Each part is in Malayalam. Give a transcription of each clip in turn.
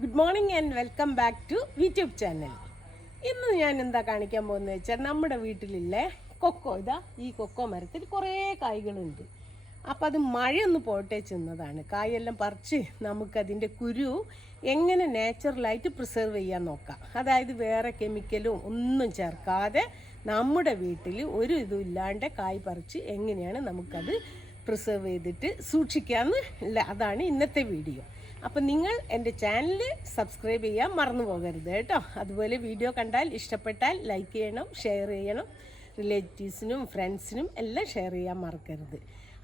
Good morning and welcome back to YouTube channel. ഇന്ന് ഞാൻ എന്താ കാണിക്കാൻ പോകുന്നത് വെച്ചാൽ നമ്മുടെ വീട്ടിലുള്ള കൊക്കോ. ഈ കൊക്കോ മരത്തിൽ കുറേ കായ്കളുണ്ട്. അപ്പോൾ അത് മഴയൊന്ന് പോട്ടെ ചെന്നതാണ്. കായെല്ലാം പറിച്ച് നമുക്കതിൻ്റെ കുരു എങ്ങനെ നാച്ചുറലായിട്ട് പ്രിസർവ് ചെയ്യാൻ നോക്കാം. അതായത് വേറെ കെമിക്കലും ഒന്നും ചേർക്കാതെ നമ്മുടെ വീട്ടിൽ ഒരു ഇതും ഇല്ലാണ്ട് കായ് പറിച്ച് എങ്ങനെയാണ് നമുക്കത് പ്രിസർവ് ചെയ്തിട്ട് സൂക്ഷിക്കാമെന്ന് അതാണ് ഇന്നത്തെ വീഡിയോ. അപ്പം നിങ്ങൾ എൻ്റെ ചാനൽ സബ്സ്ക്രൈബ് ചെയ്യാൻ മറന്നു പോകരുത് കേട്ടോ. അതുപോലെ വീഡിയോ കണ്ടാൽ ഇഷ്ടപ്പെട്ടാൽ ലൈക്ക് ചെയ്യണം, ഷെയർ ചെയ്യണം, റിലേറ്റീവ്സിനും ഫ്രണ്ട്സിനും എല്ലാം ഷെയർ ചെയ്യാൻ മറക്കരുത്.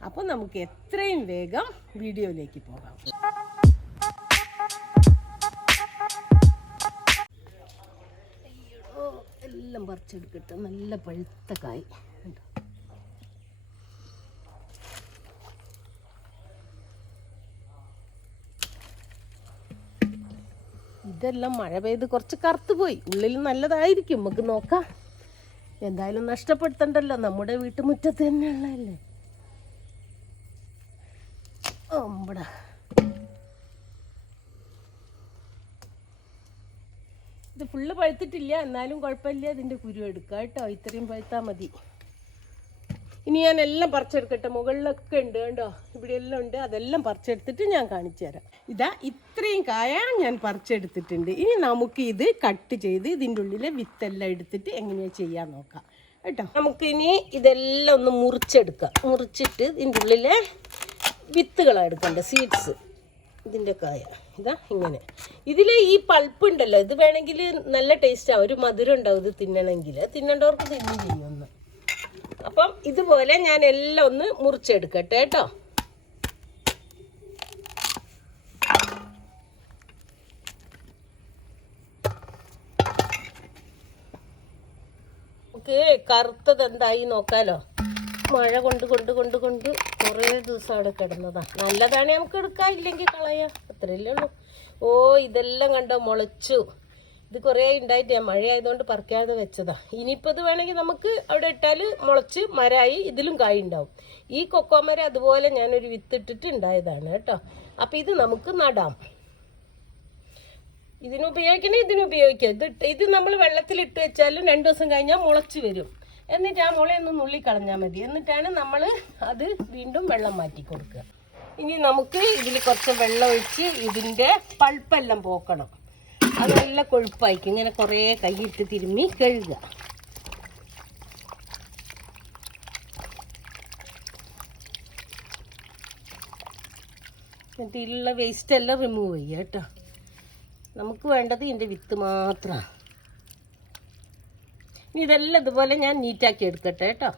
അപ്പോൾ നമുക്ക് എത്രയും വേഗം വീഡിയോയിലേക്ക് പോകാം. എല്ലാം പറിച്ചെടുക്കട്ടെ. നല്ല പഴുത്ത കായ്. ഇതെല്ലാം മഴ പെയ്ത് കുറച്ച് കറുത്തു പോയി. ഉള്ളിൽ നല്ലതായിരിക്കും, നമുക്ക് നോക്കാം. എന്തായാലും നഷ്ടപ്പെടുത്തണ്ടല്ലോ, നമ്മുടെ വീട്ടുമുറ്റത്ത് തന്നെയുള്ളതല്ലേ. ഓമ്പടാ, ഇത് ഫുള്ള് പഴുത്തിട്ടില്ല, എന്നാലും കുഴപ്പമില്ല. ഇതിൻ്റെ കുരു എടുക്കാം കേട്ടോ. ഇത്രയും പഴുത്താൽ മതി. ഇനി ഞാൻ എല്ലാം പറിച്ചെടുക്കട്ടെ. മുകളിലൊക്കെ ഉണ്ട് കണ്ടോ, ഇവിടെ എല്ലാം ഉണ്ട്. അതെല്ലാം പറിച്ചെടുത്തിട്ട് ഞാൻ കാണിച്ചു തരാം. ഇത്രയും കായ ഞാൻ പറിച്ചെടുത്തിട്ടുണ്ട്. ഇനി നമുക്ക് ഇത് കട്ട് ചെയ്ത് ഇതിൻ്റെ ഉള്ളിലെ വിത്തെല്ലാം എടുത്തിട്ട് എങ്ങനെയാണ് ചെയ്യാൻ നോക്കാം കേട്ടോ. നമുക്കിനി ഇതെല്ലാം ഒന്ന് മുറിച്ചെടുക്കാം. മുറിച്ചിട്ട് ഇതിൻ്റെ ഉള്ളിലെ വിത്തുകളാണ് എടുക്കേണ്ടത്, സീഡ്സ്. ഇതിൻ്റെ കായ ഇങ്ങനെ. ഇതിൽ ഈ പൾപ്പ് ഉണ്ടല്ലോ, ഇത് വേണമെങ്കിൽ നല്ല ടേസ്റ്റാണ്, ഒരു മധുരം ഉണ്ടാവും. ഇത് തിന്നണമെങ്കിൽ തിന്നേണ്ടവർക്ക് തിന്നും ചെയ്യുമെന്ന്. അപ്പം ഇതുപോലെ ഞാൻ എല്ലാം ഒന്ന് മുറിച്ചെടുക്കട്ടെ കേട്ടോ. നമുക്ക് കറുത്തത് എന്തായി നോക്കാലോ. മഴ കൊണ്ട് കുറേ ദിവസം അവിടെ കിടന്നതാ. നല്ലതാണ് നമുക്ക് എടുക്കാം, ഇല്ലെങ്കിൽ കളയാം, അത്രയല്ലേ ഉള്ളൂ. ഇതെല്ലാം കണ്ടോ മുളച്ചു. ഇത് കുറേ ഉണ്ടായിട്ട് ഞാൻ മഴ ആയതുകൊണ്ട് പറിക്കാതെ വെച്ചതാ. ഇനിയിപ്പോൾ ഇത് വേണമെങ്കിൽ നമുക്ക് അവിടെ ഇട്ടാൽ മുളച്ച് മരമായി ഇതിലും കായ് ഉണ്ടാവും. ഈ കൊക്കോ മരം അതുപോലെ ഞാനൊരു വിത്തിട്ടിട്ട് ഉണ്ടായതാണ് കേട്ടോ. അപ്പം ഇത് നമുക്ക് നടാം. ഇതിനുപയോഗിക്കാം. ഇത് നമ്മൾ വെള്ളത്തിലിട്ട് വെച്ചാലും 2 ദിവസം കഴിഞ്ഞാൽ മുളച്ച് വരും. എന്നിട്ട് ആ മുളയൊന്ന് നുള്ളി കളഞ്ഞാൽ മതി. എന്നിട്ടാണ് നമ്മൾ അത് വീണ്ടും വെള്ളം മാറ്റി കൊടുക്കുക. ഇനി നമുക്ക് ഇതിൽ കുറച്ച് വെള്ളം ഒഴിച്ച് ഇതിൻ്റെ പൾപ്പെല്ലാം പോക്കണം. അത് നല്ല കൊഴുപ്പായിരിക്കും. ഇങ്ങനെ കുറേ കൈയിട്ട് തിരുമ്മി കഴുകുക. എന്നിട്ട് ഇതിലുള്ള വേസ്റ്റ് എല്ലാം റിമൂവ് ചെയ്യുക കേട്ടോ. നമുക്ക് വേണ്ടത് ഇതിൻ്റെ വിത്ത് മാത്രമാണ്. ഇനി ഇതെല്ലാം ഇതുപോലെ ഞാൻ നീറ്റാക്കി എടുക്കട്ടെ കേട്ടോ.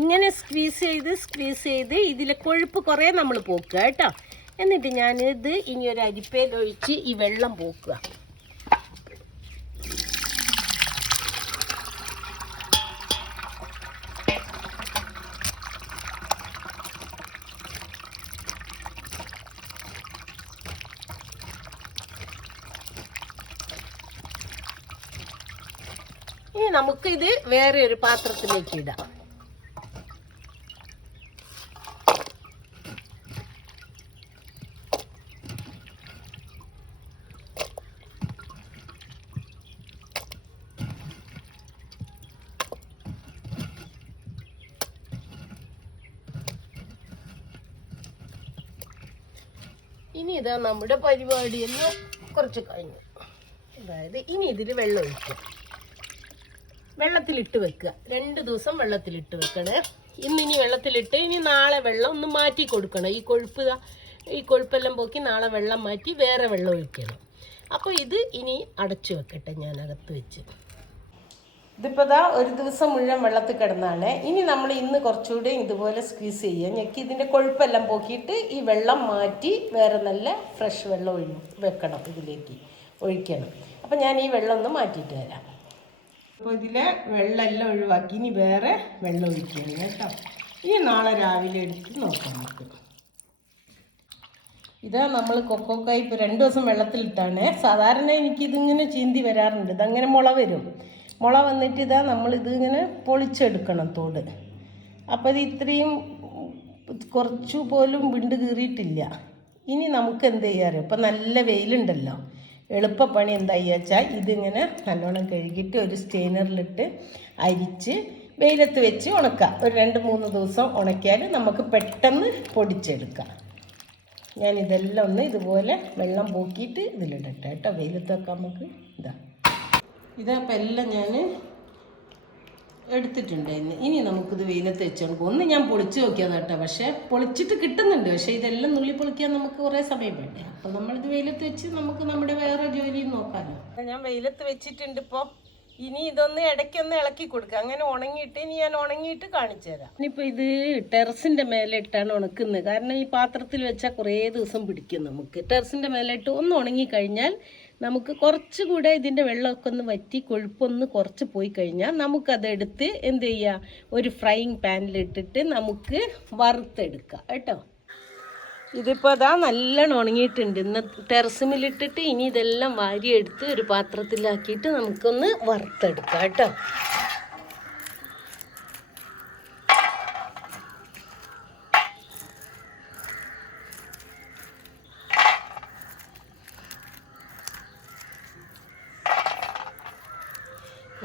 ഇങ്ങനെ സ്ക്വീസ് ചെയ്ത് ഇതിലെ കൊഴുപ്പ് കുറേ നമ്മൾ പോക്കുക കേട്ടോ. എന്നിട്ട് ഞാനിത് ഇനി ഒരു അരിപ്പയിലൊഴിച്ച് ഈ വെള്ളം പോക്കുക. ഇനി നമുക്കിത് വേറെ ഒരു പാത്രത്തിലേക്ക് ഇടാം. ഇനി ഇതാ നമ്മുടെ പരിപാടിയെല്ലാം കുറച്ച് കഴിഞ്ഞു. അതായത് ഇനി ഇതിൽ വെള്ളം ഒഴിക്കുക. വെള്ളത്തിലിട്ട് വെക്കുക. 2 ദിവസം വെള്ളത്തിലിട്ട് വെക്കണേ. ഇന്നിനി വെള്ളത്തിലിട്ട് ഇനി നാളെ വെള്ളം ഒന്ന് മാറ്റി കൊടുക്കണം. ഈ കൊഴുപ്പെല്ലാം പോക്കി നാളെ വെള്ളം മാറ്റി വേറെ വെള്ളം ഒഴിക്കണം. അപ്പോൾ ഇത് ഇനി അടച്ചു വെക്കട്ടെ ഞാൻ അകത്ത് വെച്ച്. ഇതിപ്പോൾ ഒരു ദിവസം മുഴുവൻ വെള്ളത്തിൽ കിടന്നാണ്. ഇനി നമ്മൾ ഇന്ന് കുറച്ചുകൂടി ഇതുപോലെ സ്ക്വീസ് ചെയ്യുക. ഞെക്കി ഇതിൻ്റെ കൊഴുപ്പെല്ലാം പോക്കിയിട്ട് ഈ വെള്ളം മാറ്റി വേറെ നല്ല ഫ്രഷ് വെള്ളം വെക്കണം, ഇതിലേക്ക് ഒഴിക്കണം. അപ്പം ഞാൻ ഈ വെള്ളം ഒന്ന് മാറ്റിയിട്ട് തരാം. അപ്പോൾ ഇതിലെ വെള്ളമെല്ലാം ഒഴിവാക്കി ഇനി വേറെ വെള്ളം ഒഴിക്കണം കേട്ടോ. ഇനി നാളെ രാവിലെ എടുത്ത് നോക്കാം നമുക്ക്. നമ്മൾ കൊക്കോക്കായ് ഇപ്പോൾ 2 ദിവസം വെള്ളത്തിലിട്ടാണ്. സാധാരണ എനിക്കിതിങ്ങനെ ചീന്തി വരാറുണ്ട്. ഇതങ്ങനെ മുള വരും. മുള വന്നിട്ട് നമ്മളിത് ഇങ്ങനെ പൊളിച്ചെടുക്കണം തോട്. അപ്പോൾ ഇത് ഇത്രയും കുറച്ചു പോലും വിണ്ട് കീറിയിട്ടില്ല. ഇനി നമുക്ക് എന്ത് ചെയ്യാറ്, ഇപ്പം നല്ല വെയിലുണ്ടല്ലോ, എളുപ്പപ്പണി എന്താ വെച്ചാൽ ഇതിങ്ങനെ നല്ലോണം കഴുകിയിട്ട് ഒരു സ്റ്റെയിനറിലിട്ട് അരിച്ച് വെയിലത്ത് വെച്ച് ഉണക്കാം. ഒരു 2-3 ദിവസം ഉണക്കിയാൽ നമുക്ക് പെട്ടെന്ന് പൊടിച്ചെടുക്കാം. ഞാനിതെല്ലാം ഒന്ന് ഇതുപോലെ വെള്ളം പോക്കിയിട്ട് ഇതിലിടട്ടെ കേട്ടോ, വെയിലത്ത് വെക്കാം നമുക്ക്. ഇതപ്പോൾ എല്ലാം ഞാൻ എടുത്തിട്ടുണ്ടായിരുന്നു. ഇനി നമുക്കിത് വെയിലത്ത് വെച്ചോണ്ട് ഒന്ന് ഞാൻ പൊളിച്ച് നോക്കിയത് കേട്ടോ, പക്ഷേ പൊളിച്ചിട്ട് കിട്ടുന്നുണ്ട്. പക്ഷേ ഇതെല്ലാം നുള്ളി പൊളിക്കാൻ നമുക്ക് കുറേ സമയം വേണ്ടേ. അപ്പം നമ്മളിത് വെയിലത്ത് വെച്ച് നമുക്ക് നമ്മുടെ വേറെ ജോലിയും നോക്കാമല്ലോ. ഞാൻ വെയിലത്ത് വെച്ചിട്ടുണ്ട് ഇപ്പോൾ. ഇനി ഇതൊന്ന് ഇടയ്ക്കൊന്ന് ഇളക്കി കൊടുക്കുക. അങ്ങനെ ഉണങ്ങിയിട്ട് ഇനി ഞാൻ ഉണങ്ങിയിട്ട് കാണിച്ചു തരാം. ഇനിയിപ്പോൾ ഇത് ടെറസിൻ്റെ മേലെ ഇട്ടാണ് ഉണക്കുന്നത്. കാരണം ഈ പാത്രത്തിൽ വെച്ചാൽ കുറേ ദിവസം പിടിക്കും. നമുക്ക് ടെറസിൻ്റെ മേലെ ഇട്ട് ഒന്ന് ഉണങ്ങിക്കഴിഞ്ഞാൽ നമുക്ക് കുറച്ചുകൂടെ ഇതിൻ്റെ വെള്ളമൊക്കെ ഒന്ന് വറ്റി കൊഴുപ്പൊന്ന് കുറച്ച് പോയി കഴിഞ്ഞാൽ നമുക്കതെടുത്ത് എന്ത് ചെയ്യുക, ഒരു ഫ്രൈയിങ് പാനിലിട്ടിട്ട് നമുക്ക് വറുത്തെടുക്കാം കേട്ടോ. ഇതിപ്പോൾ അതാ നല്ലോണം ഉണങ്ങിയിട്ടുണ്ട്. ഇന്ന് ടെറസിമിലിട്ടിട്ട് ഇനി ഇതെല്ലാം വാരിയെടുത്ത് ഒരു പാത്രത്തിലാക്കിയിട്ട് നമുക്കൊന്ന് വറുത്തെടുക്കാം കേട്ടോ.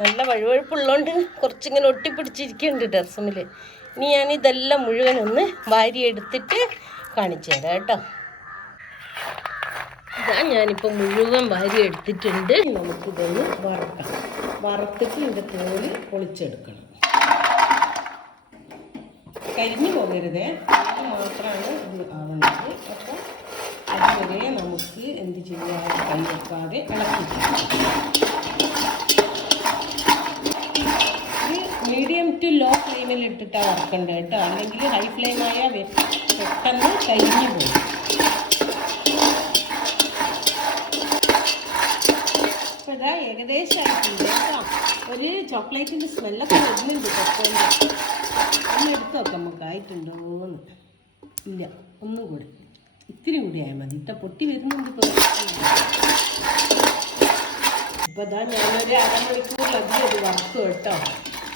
നല്ല വഴുവഴുപ്പുള്ളതുകൊണ്ട് കുറച്ചിങ്ങനെ ഒട്ടിപ്പിടിച്ചിരിക്കുന്നുണ്ട് ടെറസിമിൽ. ഇനി ഞാനിതെല്ലാം മുഴുവനൊന്ന് വാരിയെടുത്തിട്ട് കാണിച്ചു തരാം കേട്ടോ. ഇതാ ഞാനിപ്പോൾ മുഴുവൻ വാരി എടുത്തിട്ടുണ്ട്. നമുക്കിതൊന്ന് വറുക്കാം. വറുത്തിട്ട് ഇതിൻ്റെ തോല് പൊളിച്ചെടുക്കണം. കരിഞ്ഞു പോകരുതേ, അത് മാത്രമാണ് ഇത് ആവുന്നത്. അപ്പം അതുവരെ നമുക്ക് എന്ത് ചെയ്യാൻ കൈ വെക്കാതെ ഇളക്കി. മീഡിയം ടു ലോ ഫ്ലെയിമിൽ ഇട്ടിട്ടാണ് വറക്കേണ്ടത് കേട്ടോ, അല്ലെങ്കിൽ ഹൈ ഫ്ലെയിമായാൽ പെട്ടെന്ന് കരിഞ്ഞു പോകും. അപ്പോൾ ഇതാ ഏകദേശം ആയിട്ടുണ്ട് കേട്ടോ. ഒരു ചോക്ലേറ്റിൻ്റെ സ്മെല്ലൊക്കെ വരുന്നുണ്ട് കൊക്കോൻ്റെ. ഒന്ന് എടുത്ത് നോക്കാം നമുക്ക് ആയിട്ടുണ്ടോ എന്ന്. ഇല്ല, ഒന്നും കൂടെ ഇത്തിരി കൂടി ആയാൽ മതി. ഇട്ട പൊട്ടി വരുന്നുണ്ട് ഇപ്പോൾ ഇതാ ഞാനൊരു അരമണിക്കൂറിലധികം ഇത് വറുത്തു കേട്ടോ.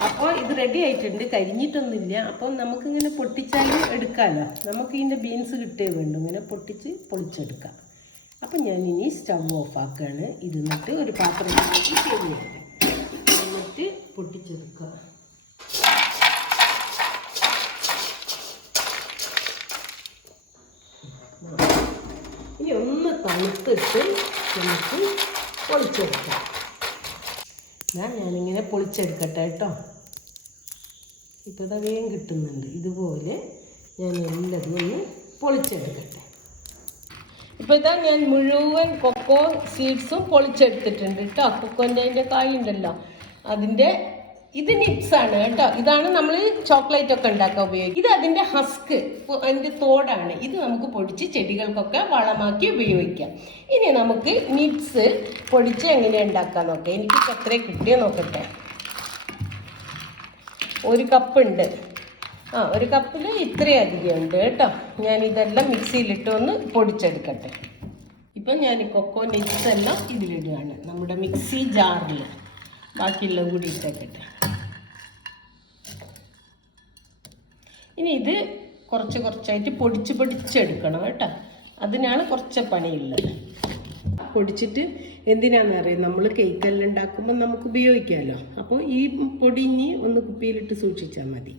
അപ്പോൾ ഇത് റെഡി ആയിട്ടുണ്ട്, കരിഞ്ഞിട്ടൊന്നുമില്ല. അപ്പം നമുക്കിങ്ങനെ പൊട്ടിച്ചാലും എടുക്കാമല്ലോ. നമുക്ക് ഇതിൻ്റെ ബീൻസ് കിട്ടേ വേണ്ടു, ഇങ്ങനെ പൊട്ടിച്ച് പൊളിച്ചെടുക്കാം. അപ്പം ഞാനിനി സ്റ്റവ് ഓഫ് ആക്കുകയാണ്. ഇരുന്നിട്ട് ഒരു പാത്രത്തിലേക്ക് ശരിയാണ്, എന്നിട്ട് പൊട്ടിച്ചെടുക്കുക. ഇനി ഒന്ന് തണുത്തിട്ട് നമുക്ക് പൊളിച്ചെടുക്കാം. ഞാനിങ്ങനെ പൊളിച്ചെടുക്കട്ടെ കേട്ടോ. ഇപ്പോൾ ഇതാ വേഗം കിട്ടുന്നുണ്ട്. ഇതുപോലെ ഞാൻ എല്ലാതും ഒന്ന് പൊളിച്ചെടുക്കട്ടെ. ഇപ്പോൾ ഇതാ ഞാൻ മുഴുവൻ കൊക്കോ സീഡ്സും പൊളിച്ചെടുത്തിട്ടുണ്ട് കേട്ടോ. കൊക്കോൻ്റെ അതിൻ്റെ കായ് ഉണ്ടല്ലോ, അതിൻ്റെ ഇത് നിപ്സാണ് കേട്ടോ. ഇതാണ് നമ്മൾ ചോക്ലേറ്റ് ഒക്കെ ഉണ്ടാക്കാൻ ഉപയോഗിക്കും. ഇത് അതിൻ്റെ ഹസ്ക്, അതിൻ്റെ തോടാണ്. ഇത് നമുക്ക് പൊടിച്ച് ചെടികൾക്കൊക്കെ വളമാക്കി ഉപയോഗിക്കാം. ഇനി നമുക്ക് നിപ്സ് പൊടിച്ച് എങ്ങനെ ഉണ്ടാക്കാൻ നോക്കാം. എനിക്കിപ്പോൾ എത്ര കിട്ടിയോ നോക്കട്ടെ. 1 കപ്പുണ്ട്. ഒരു കപ്പിൽ ഇത്രയും അധികം ഉണ്ട് കേട്ടോ. ഞാനിതെല്ലാം മിക്സിയിലിട്ട് ഒന്ന് പൊടിച്ചെടുക്കട്ടെ. ഇപ്പം ഞാൻ കൊക്കോ നിപ്സ് എല്ലാം ഇതിലിടുകയാണ് നമ്മുടെ മിക്സി ജാറിൽ. ബാക്കിയെല്ലാം കൂടി ഇട്ടേക്കട്ടെ. ഇനി ഇത് കുറച്ചായിട്ട് പൊടിച്ചെടുക്കണം കേട്ടോ. അതിനാണ് കുറച്ച് പണിയുള്ളത്. പൊടിച്ചിട്ട് എന്തിനാണെന്നറിയാം, നമ്മൾ കേക്കെല്ലാം ഉണ്ടാക്കുമ്പോൾ നമുക്ക് ഉപയോഗിക്കാമല്ലോ. അപ്പോൾ ഈ പൊടി ഇനി ഒന്ന് കുപ്പിയിലിട്ട് സൂക്ഷിച്ചാൽ മതി.